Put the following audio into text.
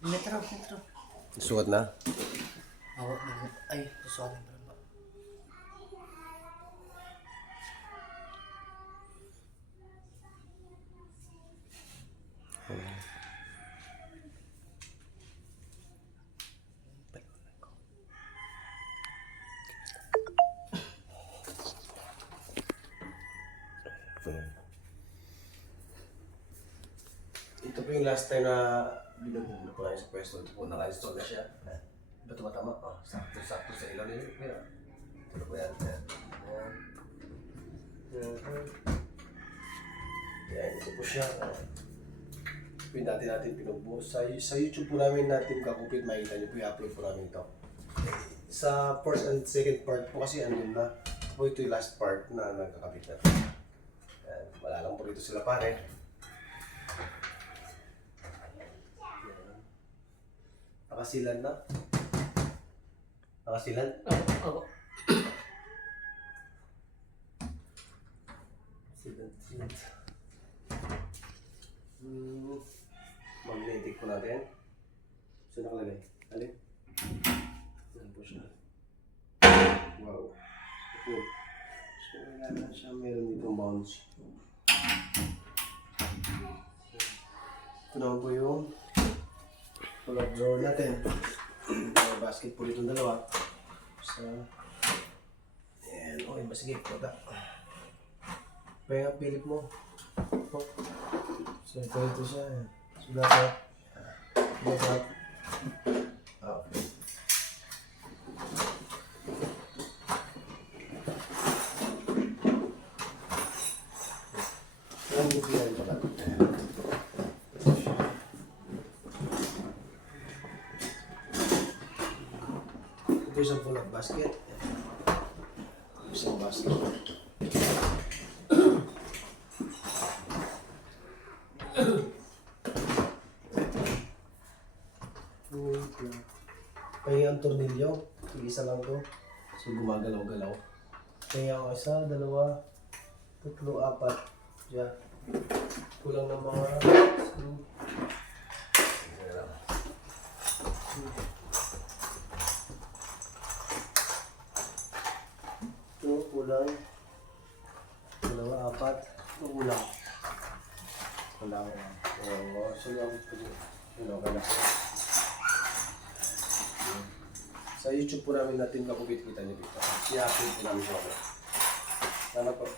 Metro. Suot na? Oo, ay, susuotin pa rin ba? Ito po yung last time na binubulo po namin sa pwesto. Ito po, naka-install na siya. Ito tumatama. Oh, sakto sa ilaw nila. Mira. Ito po yan. Yan, ito po siya. Dati natin pinubuo. Sa YouTube po namin natin kakupit, makikita niyo po i-upload po namin ito. Sa first and second part po kasi andun na. Po ito yung last part na nagkakapit na. Yan, wala lang po rito sila pare. Nakasilan na? Nakasilan? Oo. Silan. Magnetic po natin. Saan nakalagay? Alin? Yan po siya. Wow. Ito. So, wala na siya. Meron ditong bounce. Ito naman po yung pull-up drawer natin. May basket po ditong dalawa. So, ayan. Okay, sige. Puta. Kaya pilip mo. Oh. So, ito siya. Sulat. Okay. Ang bigyan pala. Ito isang pull-up basket. Isang basket. Kaya ang tornilyo, isa lang to. So gumagalaw-galaw. Kaya ang isa, dalawa, tatlo, apat. Diyan. Kulang ng mga screw. Ito, kulang. Dalawa, apat. Ito, kulang. Kulang. So lang ito. Kulang. Sa YouTube po namin natin kakupit kita niyo dito. I-upload po namin sa wala. Sana po.